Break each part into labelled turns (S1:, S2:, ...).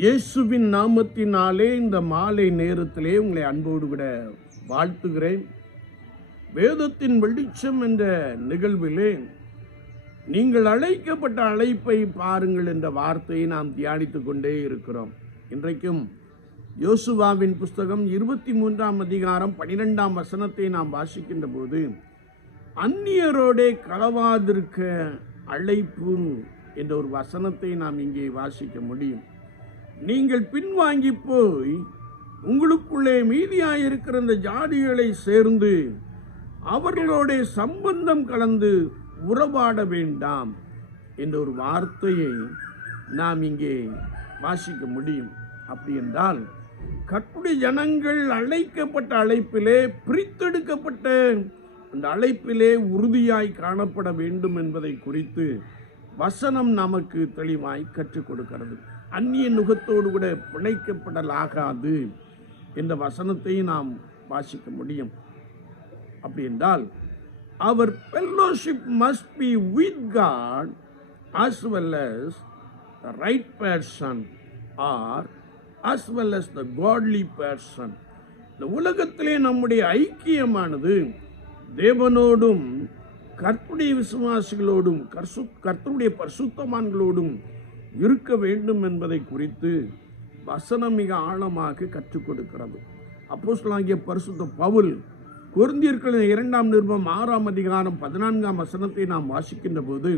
S1: இயேசுவின் நாமத்தினாலே இந்த மாலை நேரத்திலே உங்களை அன்போடு விட வாழ்த்துகிறேன். வேதத்தின் வெளிச்சம் என்ற நிகழ்விலே நீங்கள் அழைக்கப்பட்ட அழைப்பை பாருங்கள் என்ற வார்த்தையை நாம் தியானித்து கொண்டே இருக்கிறோம். இன்றைக்கும் யோசுவாவின் புஸ்தகம் இருபத்தி மூன்றாம் அதிகாரம் பனிரெண்டாம் வசனத்தை நாம் வாசிக்கின்ற போது அந்நியரோடே களவாதிருக்க அழைப்பு என்ற ஒரு வசனத்தை நாம் இங்கே வாசிக்க முடியும். நீங்கள் பின்வாங்கி போய் உங்களுக்குள்ளே மீதியாயிருக்கிற அந்த ஜாதிகளை சேர்ந்து அவர்களோட சம்பந்தம் கலந்து உறவாட வேண்டாம் என்ற ஒரு வார்த்தையை நாம் இங்கே வாசிக்க முடியும். அப்படி என்றால் கட்டுடைய ஜனங்கள் அழைக்கப்பட்ட அழைப்பிலே பிரித்தெடுக்கப்பட்ட அந்த அழைப்பிலே உறுதியாய் காணப்பட வேண்டும் என்பதை குறித்து வசனம் நமக்கு தெளிவாய் கற்றுக் கொடுக்கிறது. அந்நிய நுகத்தோடு கூட பிணைக்கப்படலாகாது. என்ற வசனத்தை நாம் வாசிக்க முடியும். அப்படி என்றால் அவர் fellowship must be with God as well as the right person or as well as the godly person இந்த உலகத்திலே நம்முடைய ஐக்கியமானது தேவனோடும் கர்த்துடைய விசுவாசிகளோடும் கர்சு கர்த்தருடைய பரிசுத்தமான்களோடும் இருக்க வேண்டும் என்பதை குறித்து வசனம் மிக ஆழமாக கற்றுக் கொடுக்கிறது. அப்போஸ்லாகிய பரிசுத்த பவுல் குருந்தியர்களின் இரண்டாம் நிருபம் ஆறாம் அதிகாரம் பதினான்காம் வசனத்தை நாம் வாசிக்கின்ற போது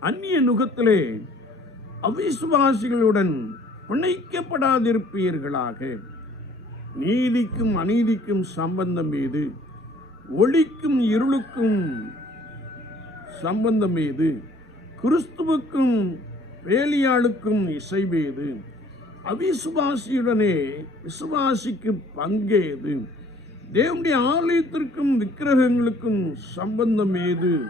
S1: அந்நிய நுகத்திலே அவிசுவாசிகளுடன் பிணைக்கப்படாதிருப்பீர்களாக. நீதிக்கும் அநீதிக்கும் சம்பந்தம் மீது ஒளிக்கும் இருளுக்கும் சம்பந்தம் ஏது? கிறிஸ்துவுக்கும் வேலியாளுக்கும் இசைவேது அவிசுவாசியுடனே விசுவாசிக்கு பங்கேது தேவனுடைய ஆலயத்திற்கும் விக்கிரகங்களுக்கும் சம்பந்தம் ஏது?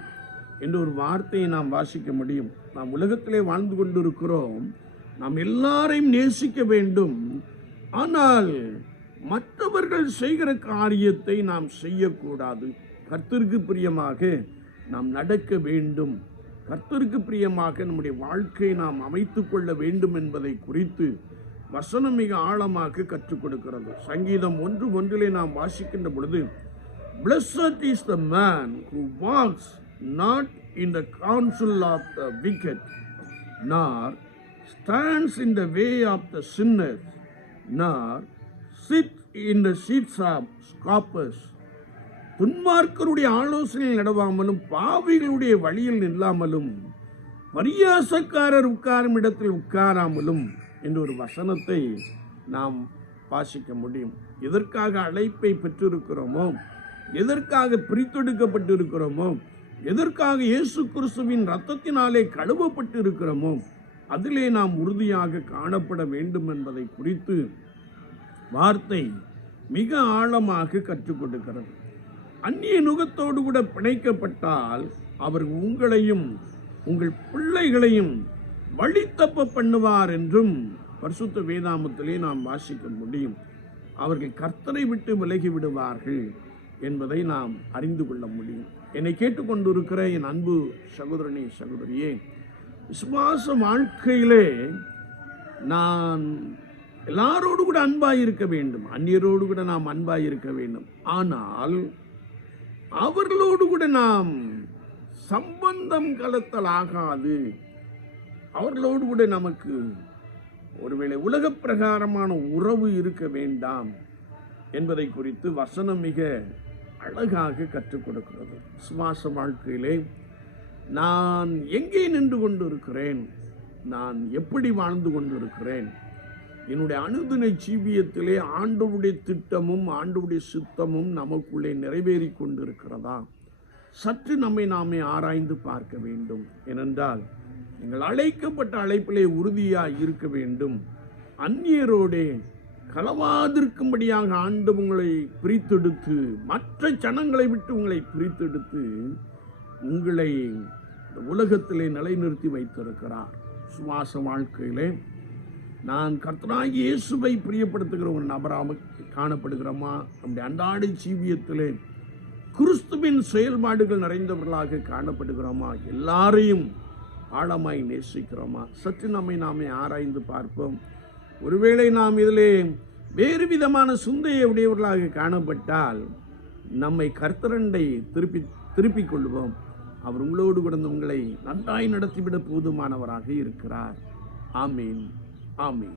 S1: என்ற ஒரு வார்த்தையை நாம் வாசிக்க முடியும். நாம் உலகத்திலே வாழ்ந்து கொண்டிருக்கிறோம். நாம் எல்லாரையும் நேசிக்க வேண்டும். ஆனால் மற்றவர்கள் செய்கிற காரியத்தை நாம் செய்யக்கூடாது. கர்த்தருக்கு பிரியமாக நாம் நடக்க வேண்டும். கர்த்தருக்கு பிரியமாக நம்முடைய வாழ்க்கையை நாம் அமைத்து கொள்ள வேண்டும் என்பதை குறித்து வசனம் மிக ஆழமாக கற்றுக் கொடுக்கிறது. சங்கீதம் ஒன்று ஒன்றிலே நாம் வாசிக்கின்ற பொழுது Blessed is the man who walks not in the council of the wicked nor stands in the way of the sinner nor sits in the seats of scoffers. துன்மார்க்கருடைய ஆலோசனையில் நடவாமலும் பாவிகளுடைய வழியில் நில்லாமலும் பரியாசக்காரர் உட்காரும் இடத்தில் உட்காராமலும் என்ற ஒரு வசனத்தை நாம் வாசிக்க முடியும் எதற்காக அழைப்பை பெற்றிருக்கிறோமோ எதற்காக பிரித்தெடுக்கப்பட்டிருக்கிறோமோ எதற்காக இயேசு கிறிஸ்துவின் ரத்தத்தினாலே கழுவப்பட்டு இருக்கிறோமோ அதிலே நாம் உறுதியாக காணப்பட வேண்டும் என்பதை குறித்து வார்த்தை மிக ஆழமாக கற்றுக் கொடுக்கிறது. அந்நிய நுகத்தோடு கூட பிணைக்கப்பட்டால் அவர் உங்களையும் உங்கள் பிள்ளைகளையும் வழித்தப்ப பண்ணுவார் என்றும் பரிசுத்த வேதாமத்திலே நாம் வாசிக்க முடியும். அவர்கள் கர்த்தரை விட்டு விலகி விடுவார்கள் என்பதை நாம் அறிந்து கொள்ள முடியும். என்னை கேட்டுக்கொண்டிருக்கிற என் அன்பு சகோதரனே சகோதரியே விசுவாச வாழ்க்கையிலே நான் எல்லாரோடு கூட அன்பாய் இருக்க வேண்டும். அந்நியரோடு கூட நாம் அன்பாய் இருக்க வேண்டும். ஆனால் அவர்களோடு கூட நாம் சம்பந்தம் கலத்தல் ஆகாது. அவர்களோடு கூட நமக்கு ஒருவேளை உலக பிரகாரமான உறவு இருக்க வேண்டாம் என்பதை குறித்து வசனம் மிக அழகாக கற்றுக் கொடுக்கிறது. சுவாச வாழ்க்கையிலே நான் எங்கே நின்று கொண்டு இருக்கிறேன் நான் எப்படி வாழ்ந்து கொண்டிருக்கிறேன்? என்னுடைய அனுதின ஜீவியத்திலே ஆண்டவுடைய திட்டமும் ஆண்டவுடைய சித்தமும் நமக்குள்ளே நிறைவேறி கொண்டிருக்கிறதா? சற்று நம்மை நாமே ஆராய்ந்து பார்க்க வேண்டும். ஏனென்றால் நீங்கள் அழைக்கப்பட்ட அழைப்பிலே உறுதியாக இருக்க வேண்டும். அந்நியரோடே களவாதிருக்கும்படியாக ஆண்டு உங்களை பிரித்தெடுத்து மற்ற ஜனங்களை விட்டு உங்களை பிரித்தெடுத்து உங்களை இந்த உலகத்திலே நிலைநிறுத்தி வைத்திருக்கிறார். சுவாச வாழ்க்கையிலே நான் கர்த்தனாகி இயேசுவை பிரியப்படுத்துகிற ஒரு நபராக காணப்படுகிறோமா? நம்முடைய அன்றாட ஜீவியத்திலே கிறிஸ்துவின் செயல்பாடுகள் நிறைந்தவர்களாக காணப்படுகிறோமா? எல்லாரையும் ஆழமாய் நேசிக்கிறோமா? சற்று நம்மை நாமே ஆராய்ந்து பார்ப்போம். ஒருவேளை நாம் இதிலே வேறு விதமான சிந்தையை உடையவர்களாக காணப்பட்டால் நம்மை கர்த்தரண்டை திருப்பி திருப்பிக் கொள்வோம். அவர் உங்களோடு கிடந்த உங்களை நன்றாய் நடத்திவிட போதுமானவராக இருக்கிறார். ஆமீன். ஆமீன்